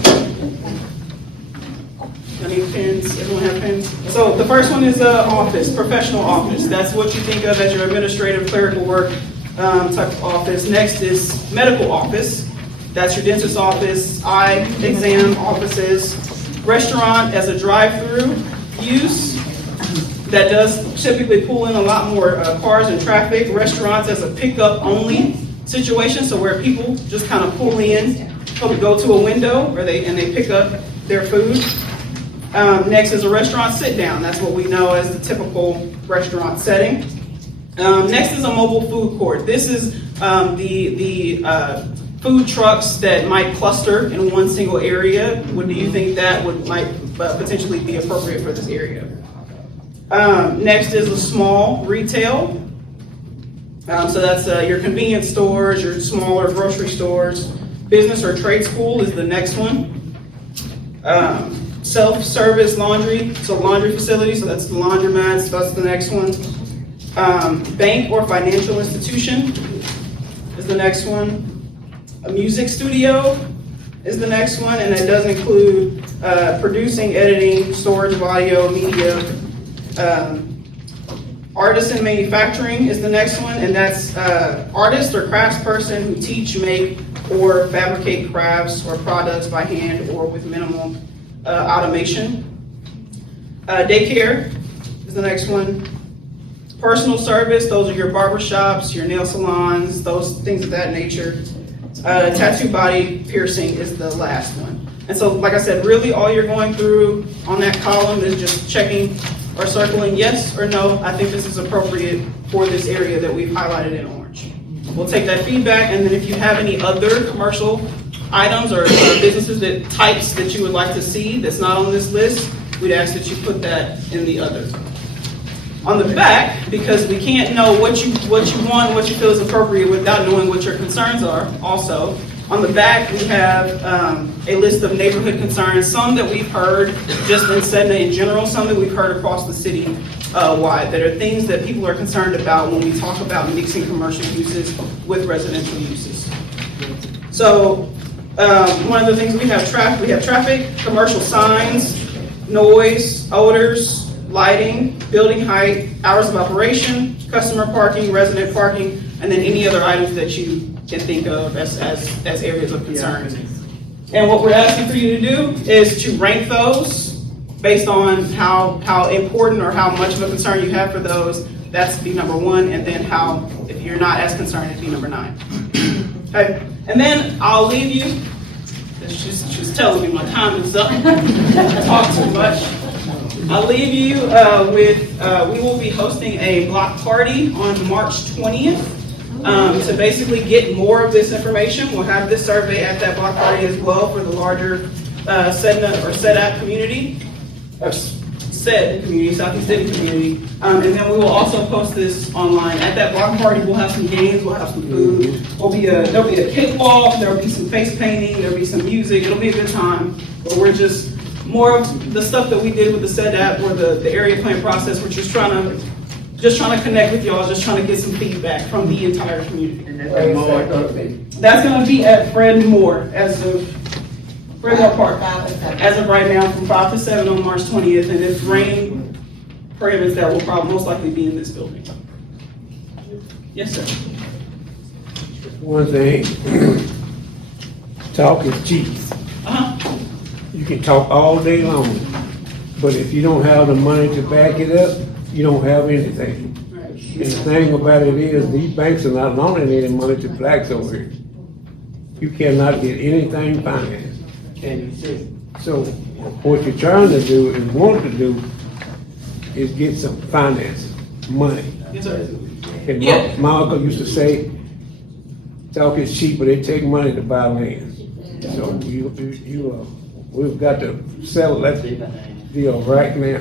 I need pens. Everyone have pens? So the first one is office, professional office. That's what you think of as your administrative, clerical work type of office. Next is medical office. That's your dentist's office, eye exam offices. Restaurant as a drive-through use. That does typically pull in a lot more cars and traffic. Restaurants as a pickup only situation, so where people just kind of pull in, go to a window, and they pick up their food. Next is a restaurant sit down. That's what we know as the typical restaurant setting. Next is a mobile food court. This is the food trucks that might cluster in one single area. What do you think that might potentially be appropriate for this area? Next is a small retail. So that's your convenience stores, your smaller grocery stores. Business or trade school is the next one. Self-service laundry, so laundry facility, so that's the laundromats, that's the next one. Bank or financial institution is the next one. A music studio is the next one, and that does include producing, editing, storage of audio, media. Artisan manufacturing is the next one, and that's artist or craftsperson who teach, make, or fabricate crafts or products by hand or with minimal automation. Daycare is the next one. Personal service, those are your barbershops, your nail salons, those things of that nature. Tattoo body piercing is the last one. And so, like I said, really all you're going through on that column is just checking or circling yes or no. I think this is appropriate for this area that we've highlighted in orange. We'll take that feedback, and then if you have any other commercial items or businesses types that you would like to see that's not on this list, we'd ask that you put that in the other. On the back, because we can't know what you want, what you feel is appropriate without knowing what your concerns are also, on the back we have a list of neighborhood concerns, some that we've heard just in SEDNA in general, some that we've heard across the city wide, that are things that people are concerned about when we talk about mixing commercial uses with residential uses. So one of the things we have traffic, commercial signs, noise, odors, lighting, building height, hours of operation, customer parking, resident parking, and then any other items that you can think of as areas of concern. And what we're asking for you to do is to rank those based on how important or how much of a concern you have for those. That's be number 1, and then how, if you're not as concerned, it'd be number 9. Okay, and then I'll leave you. She's telling me my time is up. I talk too much. I'll leave you we will be hosting a block party on March 20th to basically get more of this information. We'll have this survey at that block party as well for the larger SEDNA or SEDAP community. SED community, Southeast Denton community. And then we will also post this online. At that block party, we'll have some games, we'll have some food. There'll be a cakewalk, there'll be some face painting, there'll be some music. It'll be a good time. But we're just more of the stuff that we did with the SED app or the area plan process. We're just trying to connect with y'all, just trying to get some feedback from the entire community. And that's more. That's gonna be at Fred Moore Fred Moore Park, as of right now, from 5 to 7 on March 20th. And if rain prohibits that, will probably most likely be in this building. Yes, sir. One thing, talk is cheap. You can talk all day long, but if you don't have the money to back it up, you don't have anything. And the thing about it is, these banks are not loaning any money to blacks over here. You cannot get anything financed. So what you're trying to do and want to do is get some finance money. Yes, sir. And Yeah. my uncle used to say, talk is cheap, but it take money to buy land. So we've got to settle that deal right now.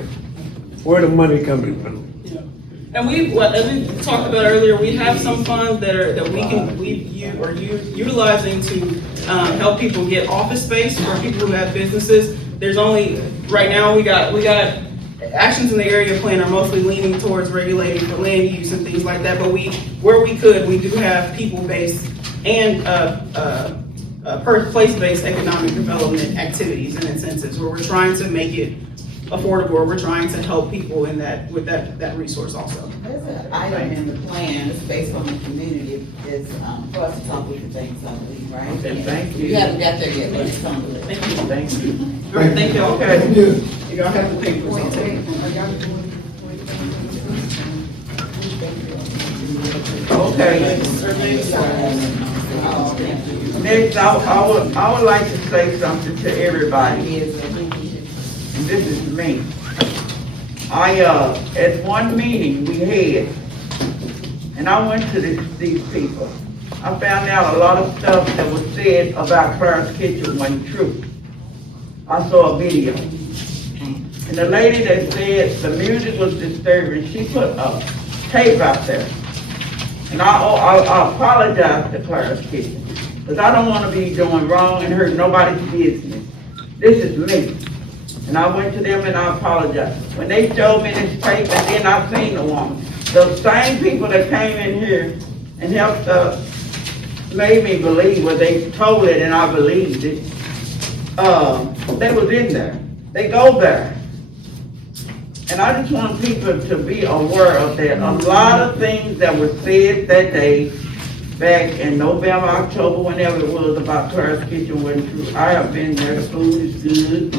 Where the money coming from? And as we talked about earlier, we have some funds that we utilizing to help people get office space for people who have businesses. There's only right now we got actions in the area plan are mostly leaning towards regulating for land use and things like that. But where we do have people-based and place-based economic development activities and incentives where we're trying to make it affordable, or we're trying to help people in with that resource also. There's an item in the plan, it's based on the community, is for us to talk with the things, I believe, right? Okay, thank you. You haven't got there yet, but it's on the list. Thank you. Thank you. All right, thank y'all. Okay. Thank you. Y'all have the papers on tape. Okay. Next, I would like to say something to everybody. And this is me. At one meeting we had, and I went to these people, I found out a lot of stuff that was said about Claire's Kitchen wasn't true. I saw a video. And the lady that said the music was disturbing, she put a tape out there. And I apologize to Claire's Kitchen, because I don't want to be doing wrong and hurt nobody's business. This is me. And I went to them and I apologized. When they showed me this tape and then I seen the woman, the same people that came in here and helped made me believe what they told it, and I believed it. They was in there. They go there. And I just want people to be aware of that. A lot of things that were said that day, back in November, October, whenever it was, about Claire's Kitchen wasn't true. I have been there. The food is good.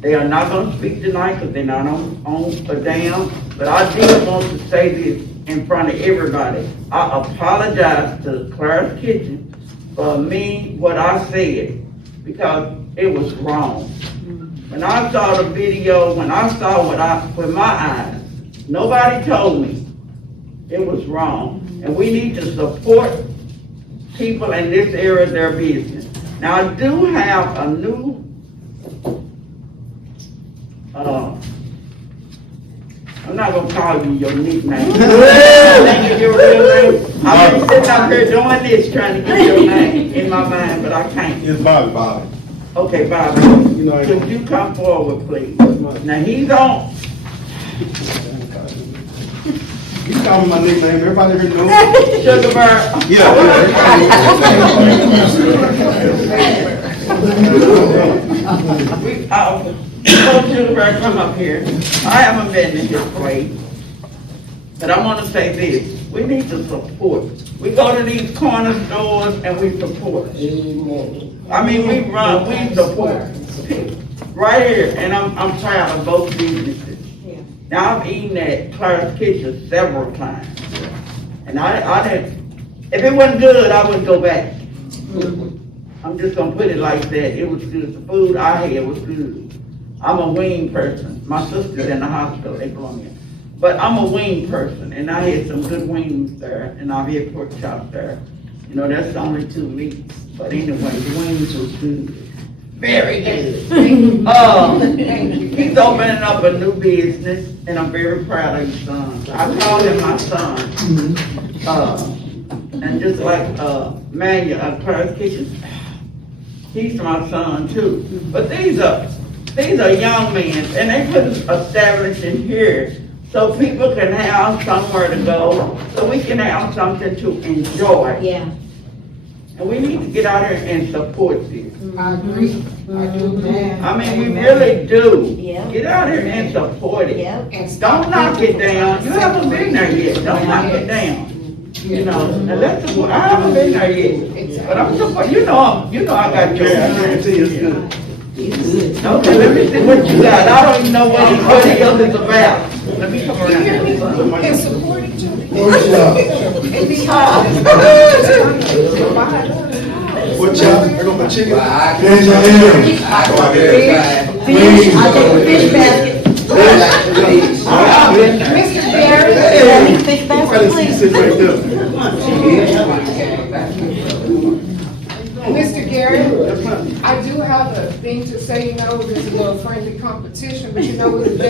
They are not going to speak tonight because they're not on a dam. But I did want to say this in front of everybody. I apologize to Claire's Kitchen for me, what I said, because it was wrong. When I saw the video, when I saw with my eyes, nobody told me it was wrong. And we need to support people in this area of their business. Now, I do have a new I'm not gonna call you your nickname. Think of your real name. I've been sitting up here doing this, trying to get your name in my mind, but I can't. It's Bobby. Okay, Bobby, could you come forward, please? Now, he's on. You call me my nickname, everybody here knows. Sugar Bird. Sugar Bird, come up here. I haven't been in this way, but I want to say this. We need to support. We go to these corner stores and we support. I mean, we support. Right here, and I'm proud of both businesses. Now, I've eaten at Claire's Kitchen several times. And I didn't, if it wasn't good, I wouldn't go back. I'm just gonna put it like that. It was good. The food I had was good. I'm a wing person. My sister's in the hospital, they brought me in. But I'm a wing person, and I had some good wings there, and I've had pork chops there. You know, that's only 2 meats. But anyway, the wings was good. Very good. Thank you. He's opening up a new business, and I'm very proud of his son. I call him my son. And just like, Manuel, Paris Kitchen, he's my son too. But these are young men, and they put establishing here so people can have somewhere to go, so we can have something to enjoy. Yeah. And we need to get out here and support this. I agree. I do. I mean, we really do. Yeah. Get out here and support it. Yeah. And Don't knock it down. You haven't been there yet. Don't knock it down. You know, and let's support. I haven't been there yet, but I'm supporting. You know I got your. Yeah, I guarantee it's good. Okay, let me see what you got. I don't even know what the else is about. Let me come around. And support each other. Watch out, they're gonna put chicken. I Hands on him. go out there and Please. I take the fish basket. Mr. Garrett, Fish Why basket, does he please. sit right there? Mr. Garrett, I do have a thing to say, you know, there's a little friendly competition, but you know what the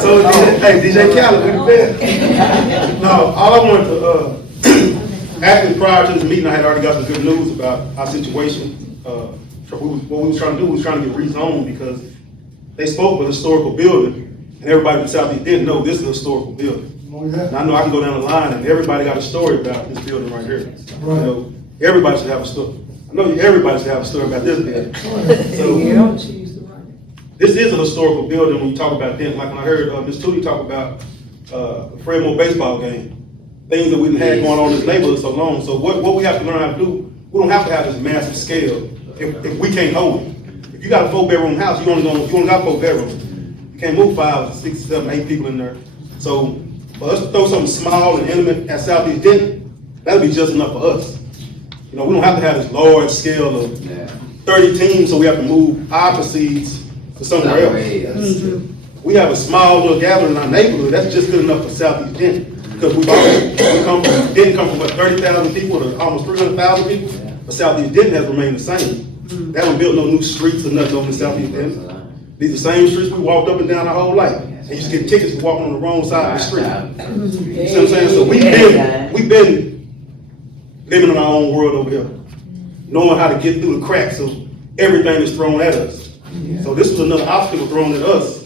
So, hey, DJ Khaled, what you been? No, all I wanted to, actually prior to this meeting, I had already got some good news about our situation. What we was trying to do was trying to get rezoned because they spoke of a historical building, and everybody in Southeast didn't know this is a historical building. Oh, yeah. And I know I can go down the line and everybody got a story about this building right here. Right. You know, everybody should have a story. I know everybody should have a story about this building. So, this is a historical building when you talk about Denton. Like when I heard Ms. Tootie talk about Fred Moore baseball game, things that we've had going on in this neighborhood so long. So what we have to learn how to do, we don't have to have this massive scale if we can't hold it. If you got a 4-bedroom house, you only got 4 bedrooms. You can't move 5, 6, 7, 8 people in there. So for us to throw something small and intimate at Southeast Denton, that'll be just enough for us. You know, we don't have to have this large scale of 30 teams, so we have to move our proceeds to somewhere else. We have a small little gathering in our neighborhood, that's just good enough for Southeast Denton. Because Denton come from what, 30,000 people to almost 300,000 people, but Southeast Denton has remained the same. They haven't built no new streets or nothing over in Southeast Denton. These are the same streets we walked up and down our whole life. And you just get tickets for walking on the wrong side of the street. You see what I'm saying? So we've been living in our own world over here, knowing how to get through the cracks of everything that's thrown at us. So this was another obstacle thrown at us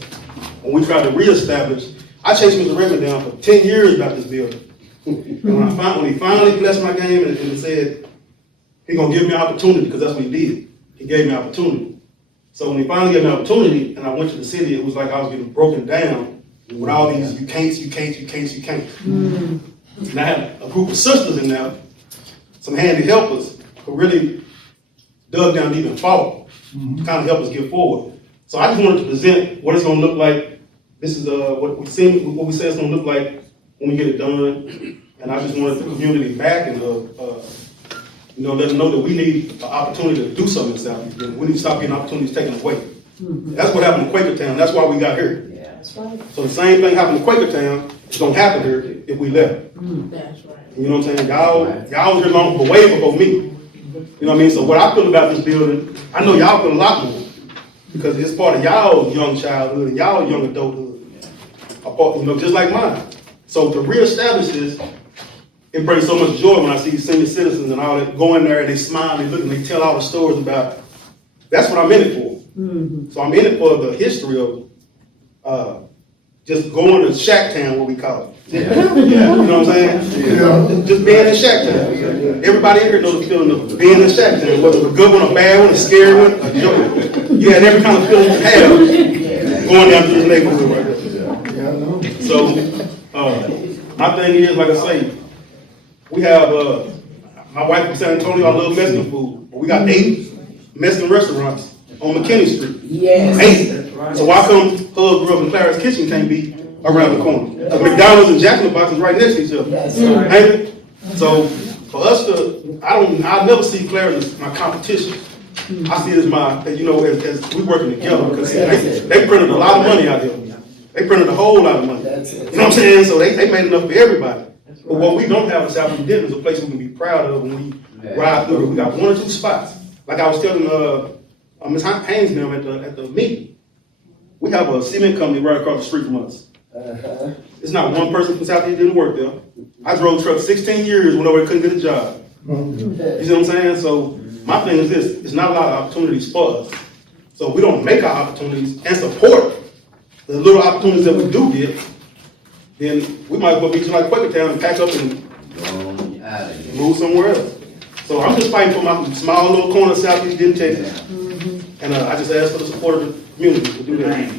when we tried to reestablish. I chased Mr. Redmond down for 10 years about this building. And when he finally blessed my game and said, he's gonna give me an opportunity, because that's what he did. He gave me an opportunity. So when he finally gave me an opportunity and I went to the city, it was like I was getting broken down with all these, you can't. And I had a group of sisters in there, some handy helpers, who really dug down deep and fought to kind of help us get forward. So I just wanted to present what it's gonna look like. This is what we say it's gonna look like when we get it done. And I just wanted the community back and let them know that we need an opportunity to do something in Southeast Denton. We need to stop getting opportunities taken away. That's what happened in Quakertown. That's why we got here. Yeah, that's right. So the same thing happened in Quakertown. It's gonna happen here if we left. That's right. You know what I'm saying? Y'all was here long way before me. You know what I mean? So what I feel about this building, I know y'all feel a lot more because it's part of y'all's young childhood and y'all young adulthood. Just like mine. So to reestablish this, it brings so much joy when I see senior citizens and all that go in there and they smile, they look and they tell all the stories about. That's what I'm in it for. So I'm in it for the history of just going to Shack Town, what we call it. You know what I'm saying? Just being in Shack Town. Everybody in here knows the feeling of being in Shack Town, whether it's a good one, a bad one, a scary one, a joke. You had every kind of feeling you have going down through this neighborhood right there. So my thing is, like I say, we have my wife from San Antonio. I love Mexican food. We got 8 Mexican restaurants on McKinney Street. Yes. 8. So why come Grubb and Clara's Kitchen can't be around the corner? Because McDonald's and Jack in the Box is right next to each other. That's right. Ain't it? So for us to, I never see Clara's as my competition. I see it as my, as we working together because they printed a lot of money out here. They printed a whole lot of money. You know what I'm saying? So they made enough for everybody. But what we don't have in Southeast Denton is a place we can be proud of when we ride through. We got 1 or 2 spots. Like I was telling Ms. Hines now at the meeting, we have a cement company right across the street from us. It's not one person from South East didn't work there. I drove trucks 16 years when nobody couldn't get a job. You see what I'm saying? So my thing is this: it's not a lot of opportunities for us. So if we don't make our opportunities and support the little opportunities that we do get, then we might as well be just like Quakertown and pack up and move somewhere else. So I'm just fighting for my small little corner of Southeast Denton, Texas. And I just ask for the support of the community to do that.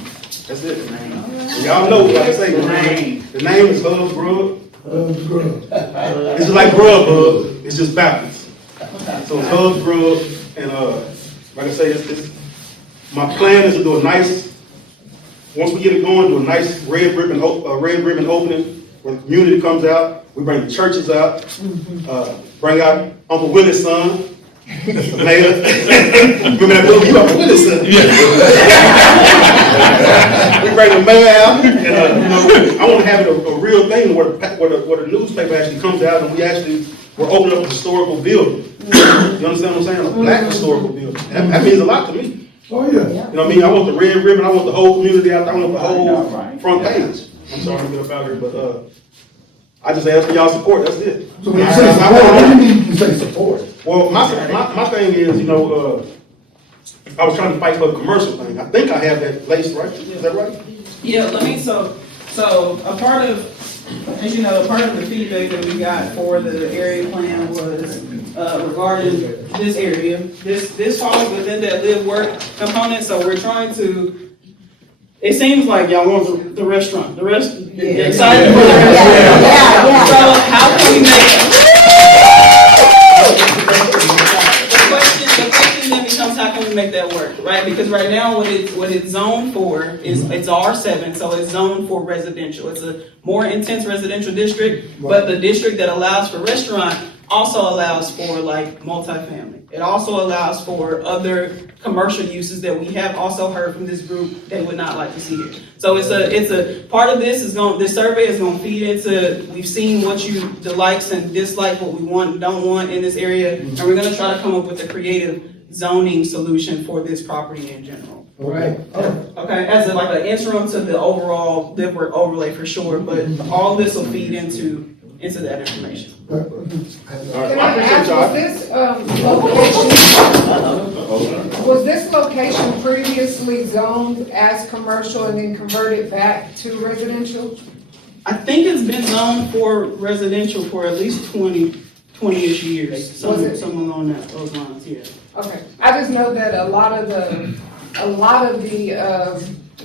That's it. And y'all know, like I say, the name is Grubb. It's just like Grubb, it's just backwards. So it's Grubb, and like I say, my plan is to do a nice, once we get it going, do a nice red ribbon opening where the community comes out. We bring the churches out, bring out Uncle Willie's son, the mayor. Remember that movie, Uncle Willie's son? We bring the mayor out, and I want to have it a real thing where the newspaper actually comes out and we're opening up a historical building. You understand what I'm saying? A black historical building. That means a lot to me. Oh, yeah. You know what I mean? I want the red ribbon. I want the whole community out there. I want the whole front page. I'm sorry to get up out here, but I just ask for y'all support. That's it. So when you say support, what do you mean you say support? Well, my thing is, I was trying to fight for the commercial thing. I think I have that laced right. Is that right? Yeah, so a part of, as you know, part of the feedback that we got for the area plan was regarding this area. This falls within that live work component, so we're trying to. It seems like y'all want the restaurant. You're excited for the restaurant. Yeah. So how can we make the question then becomes how can we make that work, right? Because right now what it's zoned for is it's R7, so it's zoned for residential. It's a more intense residential district, but the district that allows for restaurant also allows for like multifamily. It also allows for other commercial uses that we have also heard from this group they would not like to see here. So it's a part of this this survey is going to feed into, we've seen the likes and dislikes, what we want and don't want in this area, and we're going to try to come up with a creative zoning solution for this property in general. Right. Okay, as like an interim to the overall live work overlay for sure, but all this will feed into that information. Can I ask, was this location previously zoned as commercial and then converted back to residential? I think it's been zoned for residential for at least 20-ish years, something along those lines, yeah. Okay, I just know that a lot of the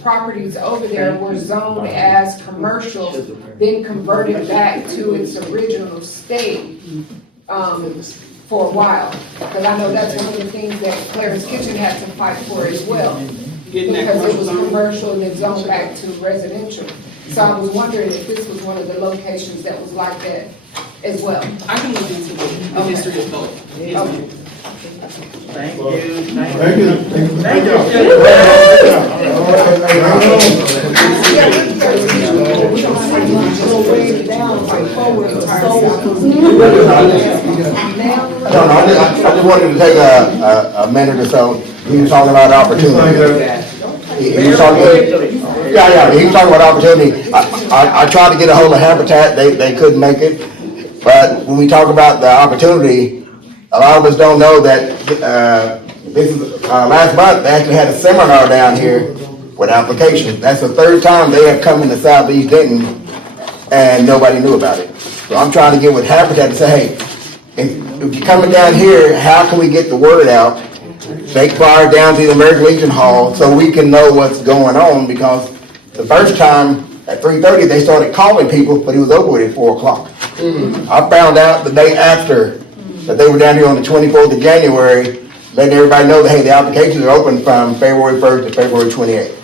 properties over there were zoned as commercial, then converted back to its original state for a while. Because I know that's one of the things that Claire's Kitchen had to fight for as well. Because it was commercial and then zoned back to residential. So I was wondering if this was one of the locations that was like that as well. I can look into the history of both. Okay. Thank you. Thank you. Thank y'all. I just wanted to take a minute or so. He was talking about opportunity. He was talking about opportunity. I tried to get a hold of Habitat. They couldn't make it. But when we talk about the opportunity, a lot of us don't know that last month they actually had a seminar down here with applications. That's the third time they have come into Southeast Denton and nobody knew about it. So I'm trying to get with Habitat to say, hey, if you're coming down here, how can we get the word out? Take flyers down to the American Legion Hall so we can know what's going on, because the first time at 3:30 they started calling people, but it was over with at 4 o'clock. I found out the day after that they were down here on the 24th of January, letting everybody know that, hey, the applications are open from February 1st to February 28th.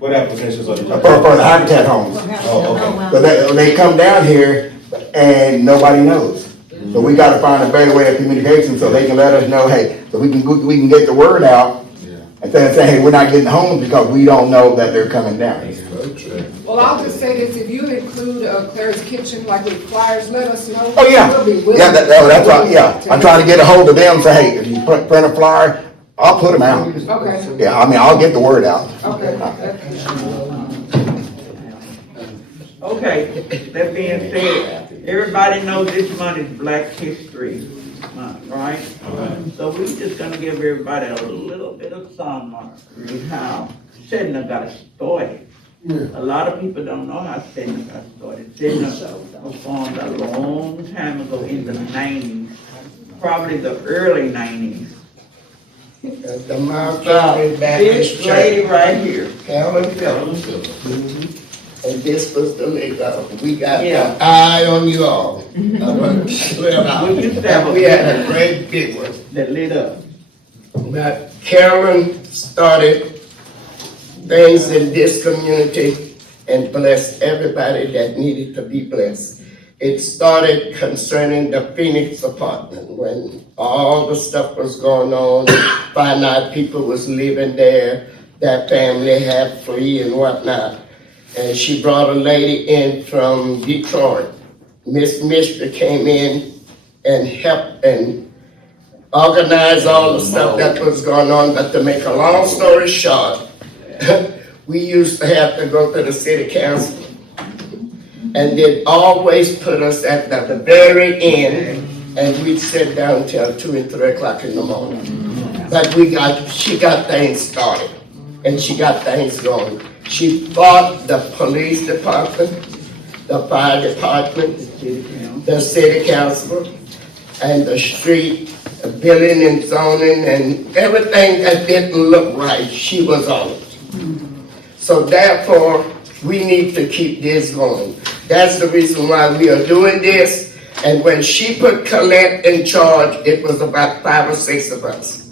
What applications are you talking For about? the Habitat homes. Oh, okay. So they come down here and nobody knows. So we got to find a better way of communication so they can let us know, hey, so we can get the word out instead of saying, hey, we're not getting homes because we don't know that they're coming down. Well, I'll just say this, if you include Claire's Kitchen, like with flyers, let us know. Oh, yeah. We'll be willing Yeah, that's right, to- yeah. I'm trying to get a hold of them, say, hey, if you print a flyer, I'll put them out. Okay, Yeah, I mean, I'll get the word out. okay. Okay, that being said, everybody knows this month is Black History Month, right? So we're just gonna give everybody a little bit of summary, how Sedna got started. A lot of people don't know how Sedna got started. Sedna was formed a long time ago in the 90s, probably the early 90s. The Mount Calvary This Baptist lady Church, right here. Calvin Phillips. And this was the leader. We got Yeah. the eye on you all. Well, We used to have we had a great big one. that lit up. But Carolyn started things in this community and blessed everybody that needed to be blessed. It started concerning the Phoenix apartment when all the stuff was going on, finite people was living there, their family had free and whatnot. And she brought a lady in from Detroit. Miss Mister came in and helped and organize all the stuff that was going on. But to make a long story short, we used to have to go to the city council, and they'd always put us at the very end, and we'd sit down till 2 and 3 o'clock in the morning. But she got things started, and she got things going. She fought the police department, the fire department, the city council, and the street, the building and zoning, and everything that didn't look right, she was on it. So therefore, we need to keep this going. That's the reason why we are doing this. And when she put Colette in charge, it was about 5 or 6 of us.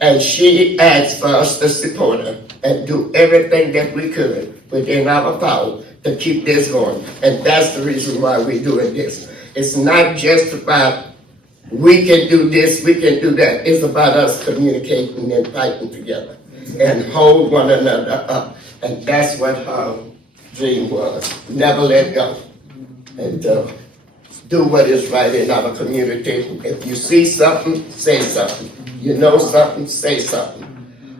And she asked for us to support her and do everything that we could within our power to keep this going. And that's the reason why we're doing this. It's not just about we can do this, we can do that. It's about us communicating and fighting together and hold one another up. And that's what her dream was. Never let go. And do what is right in our community. If you see something, say something. You know something, say something.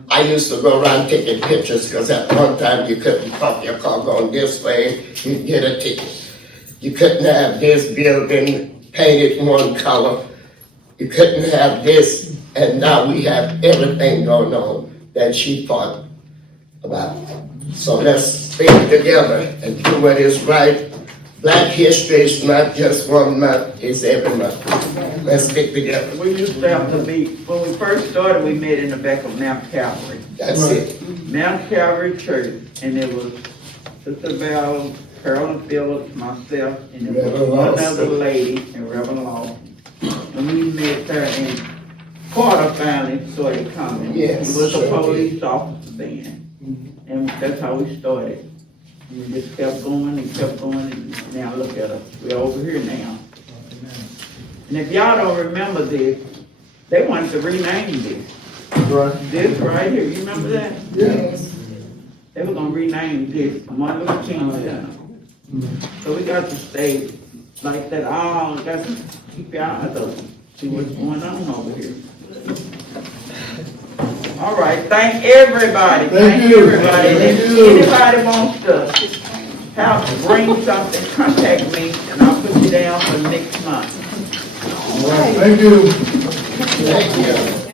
I used to go around taking pictures because at one time you couldn't park your car going this way, you'd get a ticket. You couldn't have this building painted one color. You couldn't have this, and now we have everything going on that she fought about. So let's stick together and do what is right. Black history is not just one month, it's every month. Let's stick together. We used to have to be, when we first started, we met in the back of Mount Calvary. That's it. Mount Calvary Church, and it was Sister Val, Carolyn Phillips, myself, and there was Reverend one Lawson. other lady, and Reverend Law. And we met there, and Carter finally started coming. Yes, He was a sure police officer then, and that's how we started. We just kept going and kept going, and now look at us, we're over here now. And if y'all don't remember this, they wanted to rename this. Right. This right here, you remember that? Yes. They were gonna rename this Martin Luther King Center. So we got to stay like that, got to keep your eyes open, see what's going on over here. All right, thank everybody. Thank you. Everybody. And if Thank you. anybody wants to bring something, contact me, and I'll put you down for next month. All right, thank you. Thank you.